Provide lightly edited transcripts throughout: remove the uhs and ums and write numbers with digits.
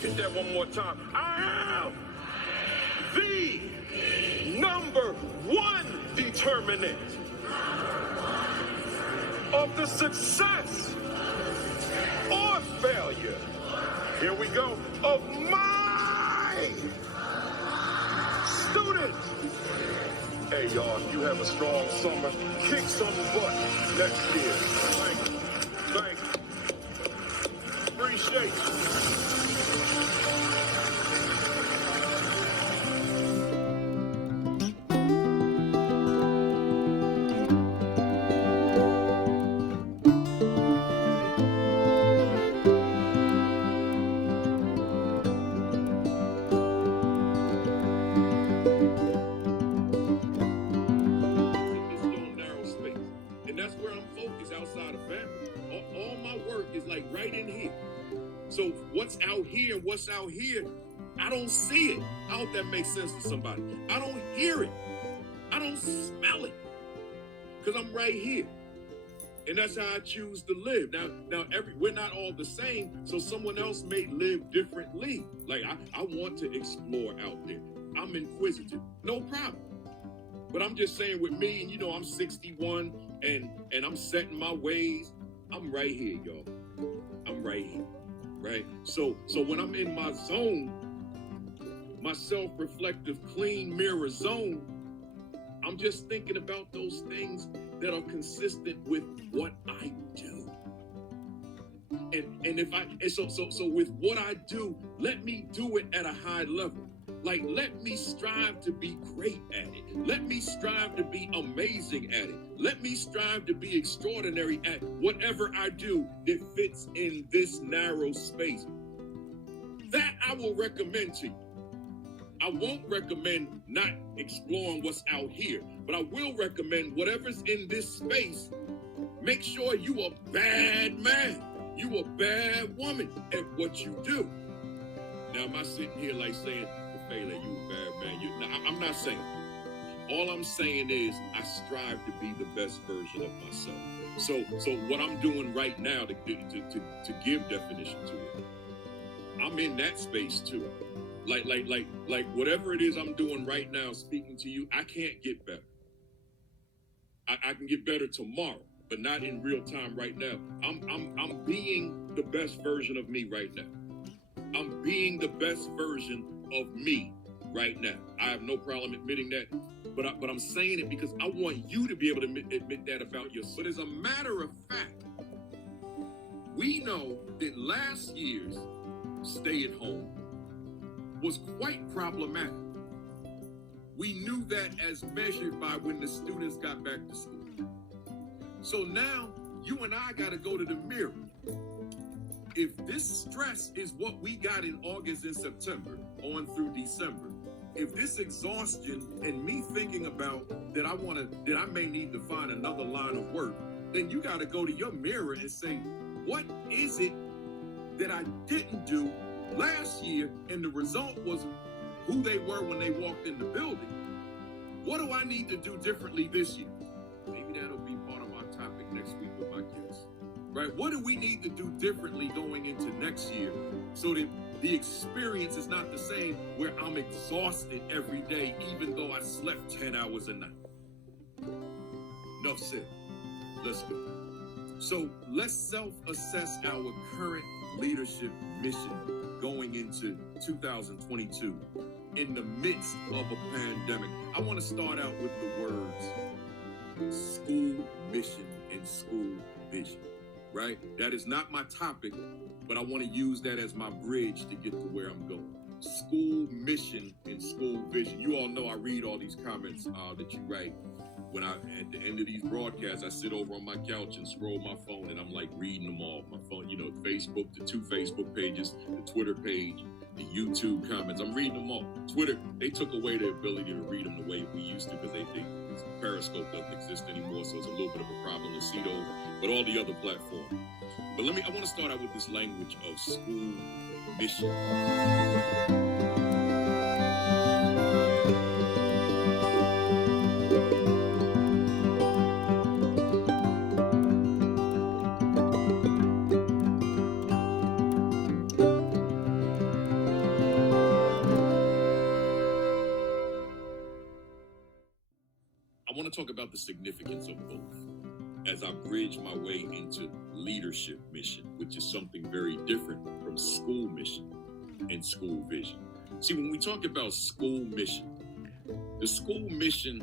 Hit that one more time. I am the #1 determinant of the success or failure, here we go, of my students. Hey y'all, you have a strong summer. Kick some butt next year. Thank you. Thank you. Appreciate you. And that's where I'm focused outside of family. All my work is like right in here. So what's out here and what's out here, I don't see it. I hope that makes sense to somebody. I don't hear it. I don't smell it. Because I'm right here. And that's how I choose to live. Now, we're not all the same, so someone else may live differently. Like, I want to explore out there. I'm inquisitive. No problem. But I'm just saying with me, and you know, I'm 61 and I'm setting my ways. I'm right here, y'all. I'm right here, right? So when I'm in my zone, my self-reflective, clean mirror zone, I'm just thinking about those things that are consistent with what I do. So with what I do, let me do it at a high level. Like, let me strive to be great at it. Let me strive to be amazing at it. Let me strive to be extraordinary at whatever I do that fits in this narrow space. That I will recommend to you. I won't recommend not exploring what's out here, but I will recommend whatever's in this space. Make sure you a bad man. You a bad woman at what you do. Now, am I sitting here like saying, you a bad man? I'm not saying. All I'm saying is I strive to be the best version of myself. So what I'm doing right now to give definition to it, I'm in that space too. Like whatever it is I'm doing right now, speaking to you, I can't get better. I can get better tomorrow, but not in real time right now. I'm being the best version of me right now. I'm being the best version of me right now. I have no problem admitting that, but I'm saying it because I want you to be able to admit that about yourself. But as a matter of fact, we know that last year's stay at home was quite problematic. We knew that as measured by when the students got back to school. So now you and I got to go to the mirror. If this stress is what we got in August and September on through December, if this exhaustion and me thinking about that I may need to find another line of work, then you got to go to your mirror and say, what is it that I didn't do last year and the result was who they were when they walked in the building? What do I need to do differently this year? Maybe that'll be part of my topic next week with my kids. Right? What do we need to do differently going into next year so that the experience is not the same where I'm exhausted every day, even though I slept 10 hours a night? Enough said. Let's go. So let's self-assess our current leadership mission going into 2022 in the midst of a pandemic. I want to start out with the words school mission and school vision. Right? That is not my topic, but I want to use that as my bridge to get to where I'm going. School mission and school vision. You all know I read all these comments that you write. When at the end of these broadcasts, I sit over on my couch and scroll my phone and I'm like reading them all. My phone, you know, Facebook, the 2 Facebook pages, the Twitter page, the YouTube comments. I'm reading them all. Twitter, they took away the ability to read them the way we used to because Periscope doesn't exist anymore, so it's a little bit of a problem to see those, but all the other platforms. But I want to start out with this language of school mission. I want to talk about the significance of both as I bridge my way into leadership mission, which is something very different from school mission and school vision. See, when we talk about school mission, the school mission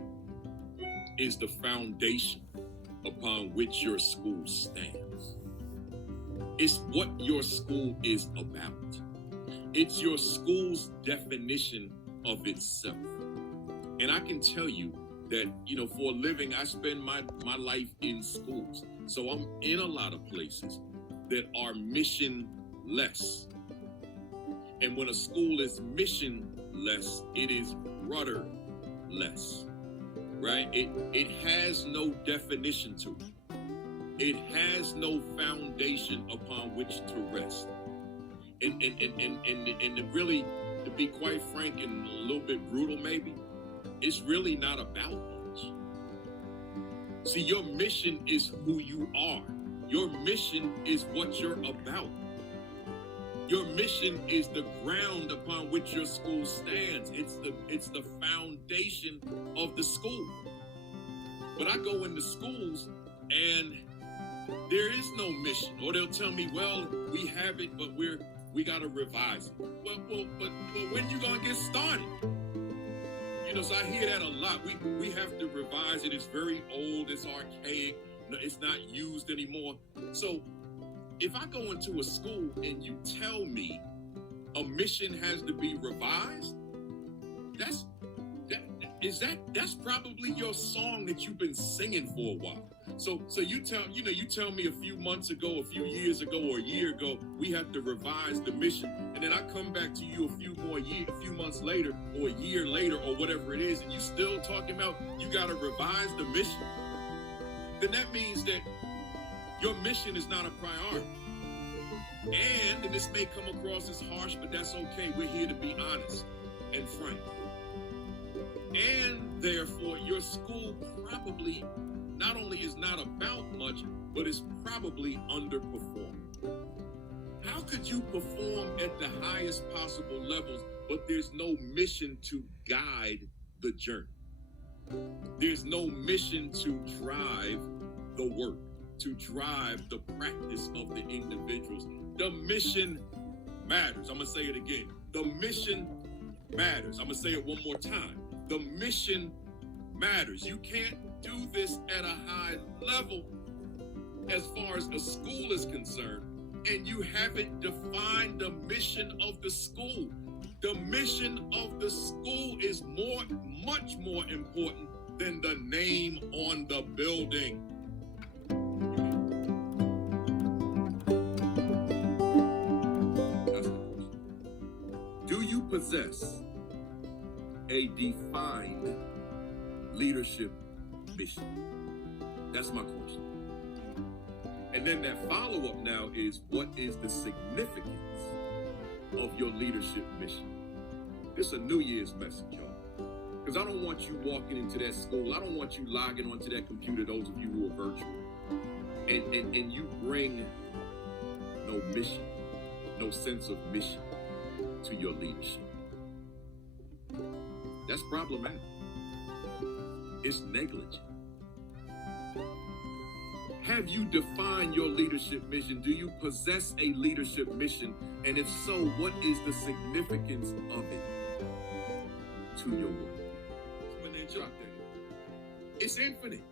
is the foundation upon which your school stands. It's what your school is about. It's your school's definition of itself. And I can tell you that, for a living, I spend my life in schools. So I'm in a lot of places that are missionless. And when a school is missionless, it is rudderless, right? It has no definition to it. It has no foundation upon which to rest. And really, to be quite frank and a little bit brutal maybe, it's really not about much. See, your mission is who you are. Your mission is what you're about. Your mission is the ground upon which your school stands. It's the foundation of the school. But I go into schools and there is no mission. Or they'll tell me, well, we have it, but we got to revise it. Well, but when you going to get started? So I hear that a lot. We have to revise it. It's very old. It's archaic. It's not used anymore. So if I go into a school and you tell me a mission has to be revised, that's probably your song that you've been singing for a while. So you tell me a few months ago, a few years ago, or a year ago, we have to revise the mission, and then I come back to you a few months later, or a year later, or whatever it is, and you still talking about you got to revise the mission. Then that means that your mission is not a priority. And this may come across as harsh, but that's okay. We're here to be honest and frank. And therefore, your school probably not only is not about much, but is probably underperforming. How could you perform at the highest possible levels, but there's no mission to guide the journey? There's no mission to drive the work, to drive the practice of the individuals. The mission matters. I'm going to say it again. The mission matters. I'm going to say it one more time. The mission matters. You can't do this at a high level as far as a school is concerned, and you haven't defined the mission of the school. The mission of the school is much more important than the name on the building. That's the question. Do you possess a defined leadership mission? That's my question. And then that follow-up now is, what is the significance of your leadership mission? It's a New Year's message, y'all. Because I don't want you walking into that school. I don't want you logging onto that computer, those of you who are virtual, and you bring no mission, no sense of mission to your leadership. That's problematic. It's negligent. Have you defined your leadership mission? Do you possess a leadership mission? And if so, what is the significance of it to your work? When they drop that, it's infinite.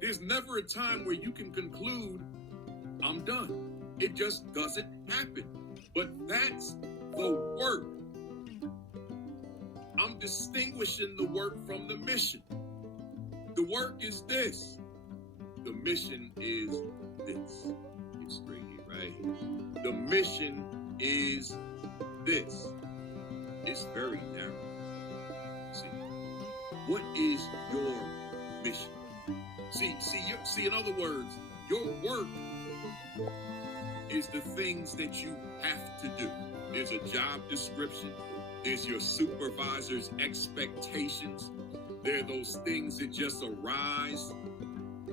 There's never a time where you can conclude, I'm done. It just doesn't happen. But that's the work. I'm distinguishing the work from the mission. The work is this. The mission is this. Get straight here, right? The mission is this. It's very narrow. See, what is your mission? See, in other words, your work is the things that you have to do. There's a job description. There's your supervisor's expectations. There are those things that just arise.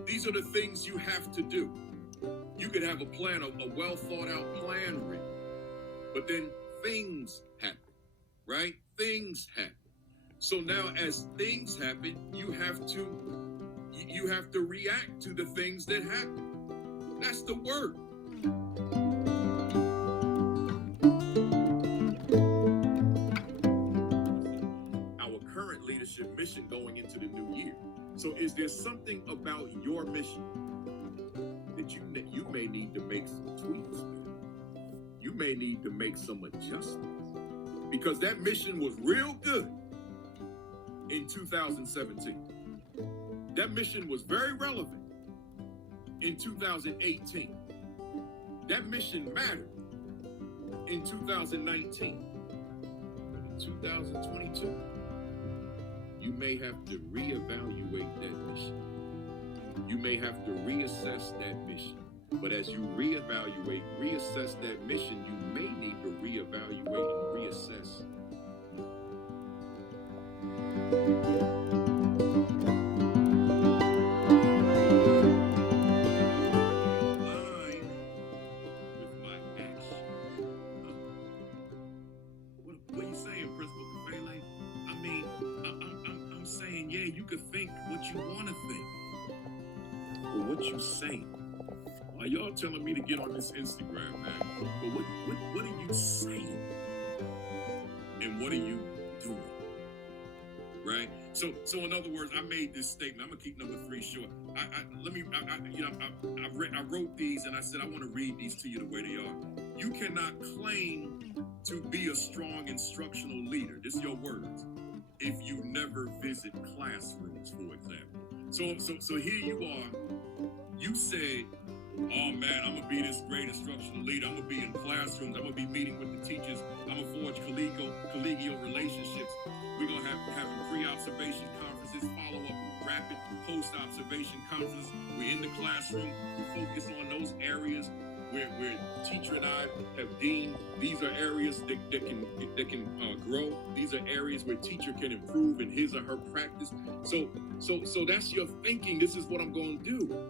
These are the things you have to do. You could have a plan, a well thought out plan written, but then things happen, right? Things happen. So now as things happen, you have to You have to react to the things that happen. That's the work. Our current leadership mission going into the new year. So is there something about your mission that you may need to make some tweaks with? You may need to make some adjustments, because that mission was real good in 2017. That mission was very relevant in 2018. That mission mattered in 2019. In 2022, you may have to reevaluate that mission. You may have to reassess that mission. But as you reevaluate, reassess that mission, you may need to reevaluate and reassess. Align with my action. What are you saying, Principal Mtg? I mean, I'm saying, yeah, you could think what you want to think. But what you saying? Why y'all telling me to get on this Instagram, man? But what are you saying? And what are you doing? Right? So in other words, I made this statement. I'm gonna keep number 3 short. I wrote these and I said I want to read these to you the way they are. You cannot claim to be a strong instructional leader. This is your words. If you never visit classrooms, for example. So here you are. You said, oh man, I'm gonna be this great instructional leader. I'm gonna be in classrooms. I'm gonna be meeting with the teachers. I'm gonna forge collegial relationships. We're gonna have pre-observation conferences, follow-up rapid post-observation conferences. We're in the classroom. We focus on those areas where teacher and I have deemed these are areas that can grow. These are areas where teacher can improve in his or her practice. So that's your thinking. This is what I'm going to do.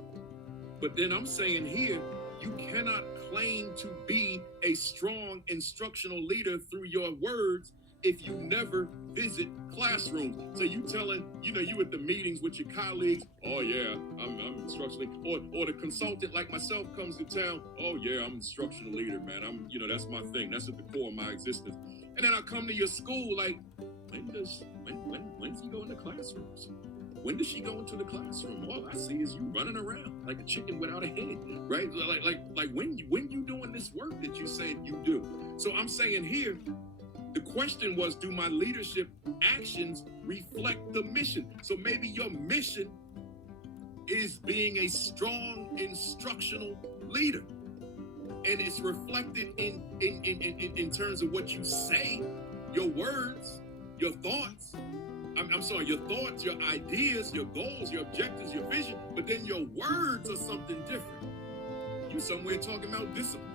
But then I'm saying here, you cannot claim to be a strong instructional leader through your words if you never visit classrooms. So you telling, you at the meetings with your colleagues, oh yeah, I'm instructional leader. Or the consultant like myself comes to town, oh yeah, I'm instructional leader, man. That's my thing. That's at the core of my existence. And then I come to your school like, when's he going to classrooms? When does she go into the classroom? All I see is you running around like a chicken without a head, right? Like when you doing this work that you said you do. So I'm saying here, the question was, do my leadership actions reflect the mission? So maybe your mission is being a strong instructional leader. And it's reflected in terms of what you say, your words, your thoughts. I'm sorry, your thoughts, your ideas, your goals, your objectives, your vision, but then your words are something different. You somewhere talking about discipline.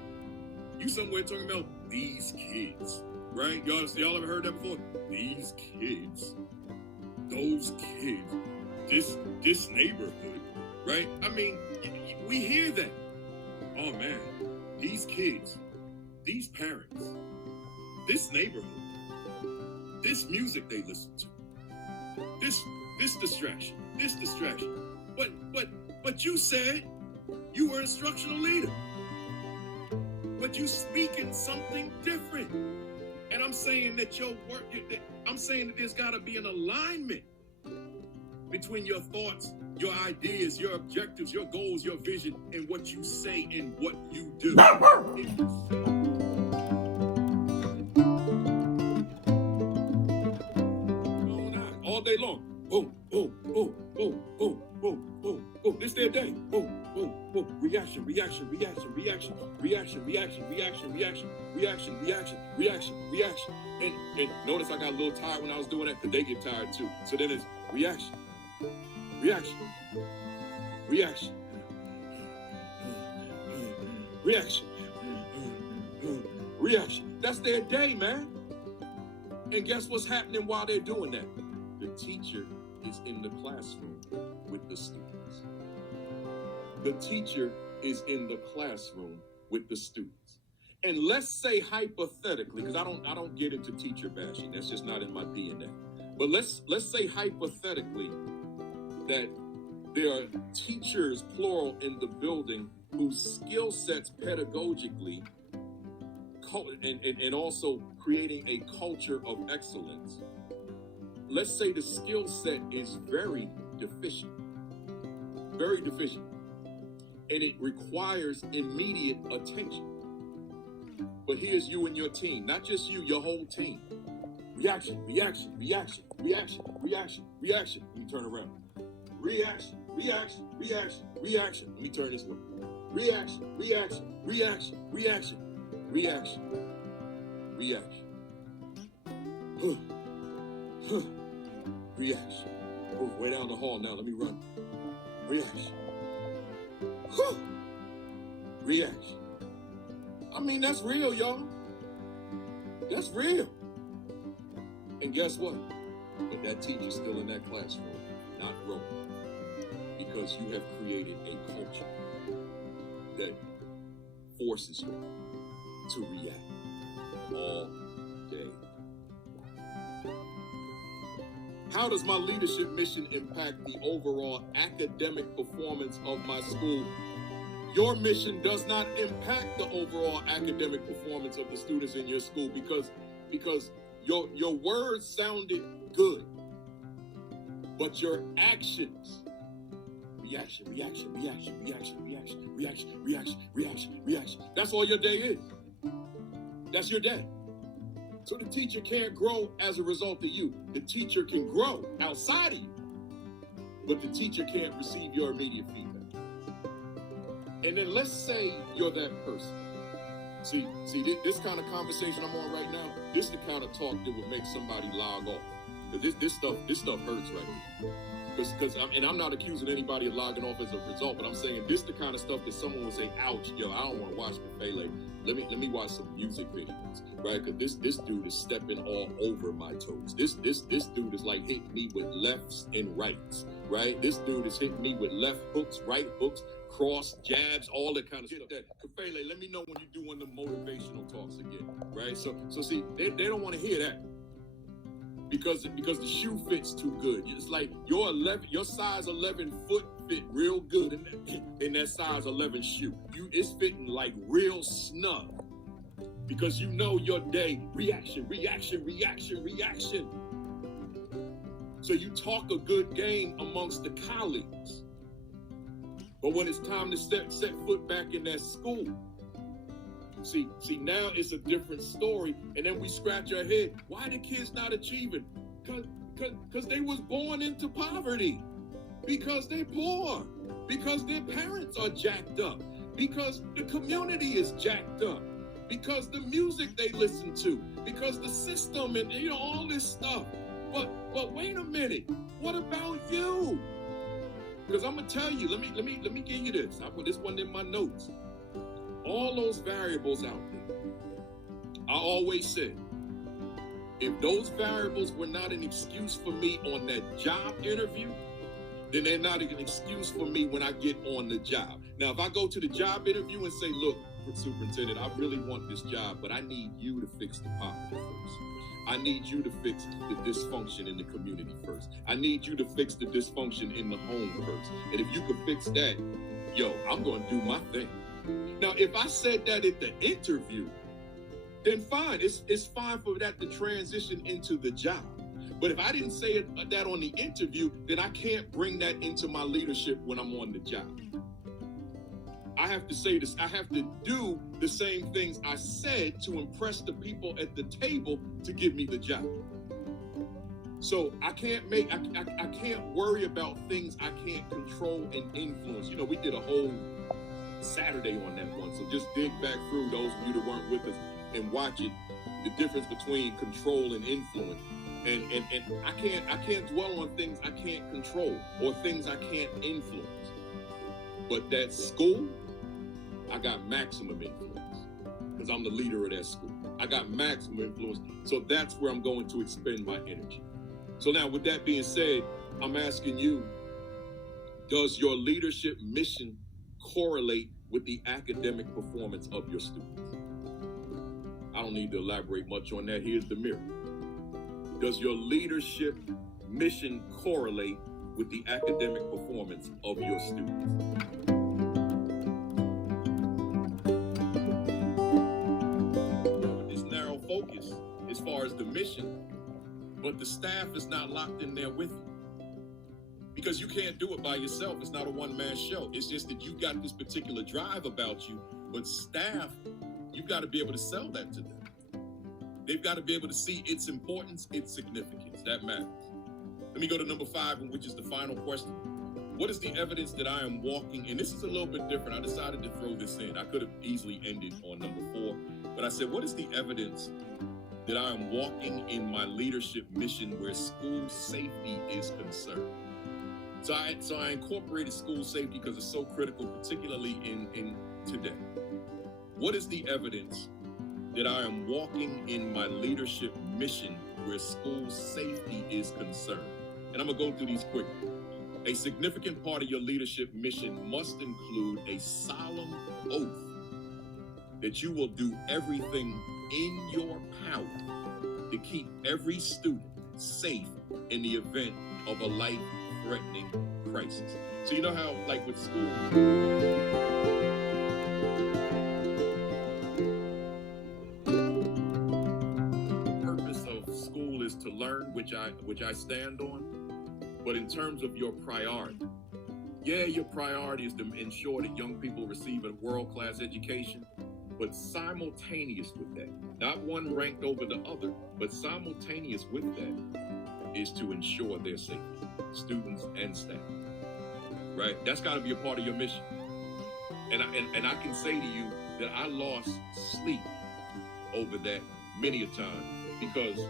You somewhere talking about these kids, right? Y'all ever heard that before? These kids, those kids, this neighborhood, right? I mean, we hear that. Oh man, these kids, these parents, this neighborhood, this music they listen to. This distraction. But you said you were an instructional leader. But you speaking something different. And I'm saying that I'm saying that there's gotta be an alignment between your thoughts, your ideas, your objectives, your goals, your vision, and what you say and what you do. All day long. Boom, boom, boom, boom, boom, boom, boom, boom. This their day. Boom, boom, boom. Reaction. And notice I got a little tired when I was doing that because they get tired too. So then it's reaction. That's their day, man. And guess what's happening while they're doing that? The teacher is in the classroom with the students. The teacher is in the classroom with the students. And let's say hypothetically, because I don't get into teacher bashing, that's just not in my DNA. But let's say hypothetically that There are teachers, plural, in the building whose skill sets pedagogically and also creating a culture of excellence. Let's say the skill set is very deficient, and it requires immediate attention. But here's you and your team, not just you, your whole team. Reaction, reaction, reaction, reaction, reaction, reaction. Let me turn around. Reaction, reaction, reaction, reaction. Let me turn this way. Reaction, reaction, reaction, reaction, reaction, reaction. Reaction. Oh, way down the hall now. Let me run. Reaction. Reaction. I mean, that's real, y'all. That's real. And guess what? But that teacher's still in that classroom, not growing. Because you have created a culture that forces you to react all day. How does my leadership mission impact the overall academic performance of my school? Your mission does not impact the overall academic performance of the students in your school because your words sounded good, but your actions, reaction, reaction, reaction, reaction, reaction, reaction, reaction, reaction, reaction. That's all your day is. That's your day. So the teacher can't grow as a result of you. The teacher can grow outside of you, but the teacher can't receive your immediate feedback. And then let's say you're that person. See, this kind of conversation I'm on right now, this is the kind of talk that would make somebody log off. Because this stuff hurts right now. And I'm not accusing anybody of logging off as a result, but I'm saying this is the kind of stuff that someone would say, ouch, yo, I don't want to watch Mufele. Let me watch some music videos, right? Because this dude is stepping all over my toes. This dude is like hitting me with lefts and rights, right? This dude is hitting me with left hooks, right hooks, cross, jabs, all that kind of stuff. Mufele, let me know when you're doing the motivational talks again, right? So see, they don't want to hear that. Because the shoe fits too good. It's like your size 11 foot fit real good in that size 11 shoe. It's fitting like real snug. Because you know your day, reaction, reaction, reaction, reaction. So you talk a good game amongst the colleagues. But when it's time to set foot back in that school, See, now it's a different story, and then we scratch our head. Why the kids not achieving? Because they was born into poverty. Because they're poor. Because their parents are jacked up. Because the community is jacked up. Because the music they listen to. Because the system and all this stuff. But wait a minute. What about you? Because I'm gonna tell you. Let me give you this. I put this one in my notes. All those variables out there, I always said, if those variables were not an excuse for me on that job interview, then they're not an excuse for me when I get on the job. Now, if I go to the job interview and say, look, superintendent, I really want this job, but I need you to fix the poverty first. I need you to fix the dysfunction in the community first. I need you to fix the dysfunction in the home first. And if you could fix that, yo, I'm going to do my thing. Now, if I said that at the interview, then fine. It's fine for that to transition into the job. But if I didn't say that on the interview, then I can't bring that into my leadership when I'm on the job. I have to say this. I have to do the same things I said to impress the people at the table to give me the job. So I can't worry about things I can't control and influence. We did a whole Saturday on that one. So just dig back through, those of you that weren't with us, and watch it, the difference between control and influence. And I can't dwell on things I can't control or things I can't influence. But that school, I got maximum influence because I'm the leader of that school. I got maximum influence. So that's where I'm going to expend my energy. So now with that being said, I'm asking you, does your leadership mission correlate with the academic performance of your students? I don't need to elaborate much on that. Here's the mirror. Does your leadership mission correlate with the academic performance of your students. With this narrow focus as far as the mission, but the staff is not locked in there with you. Because you can't do it by yourself. It's not a one-man show. It's just that you got this particular drive about you, but staff, you've got to be able to sell that to them. They've got to be able to see its importance, its significance. That matters. Let me go to number 5, which is the final question. What is the evidence that I am walking? And this is a little bit different. I decided to throw this in. I could have easily ended on number 4, but I said, what is the evidence that I am walking in my leadership mission where school safety is concerned? So I incorporated school safety because it's so critical, particularly in today. What is the evidence that I am walking in my leadership mission where school safety is concerned? And I'm gonna go through these quickly. A significant part of your leadership mission must include a solemn oath that you will do everything in your power to keep every student safe in the event of a life-threatening crisis. So you know how, like with school, the purpose of school is to learn, which I stand on. But in terms of your priority, your priority is to ensure that young people receive a world-class education, but simultaneous with that, not one ranked over the other, but simultaneous with that is to ensure their safety, students and staff, right? That's got to be a part of your mission. And I can say to you that I lost sleep over that many a time because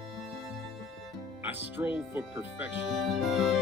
I strove for perfection.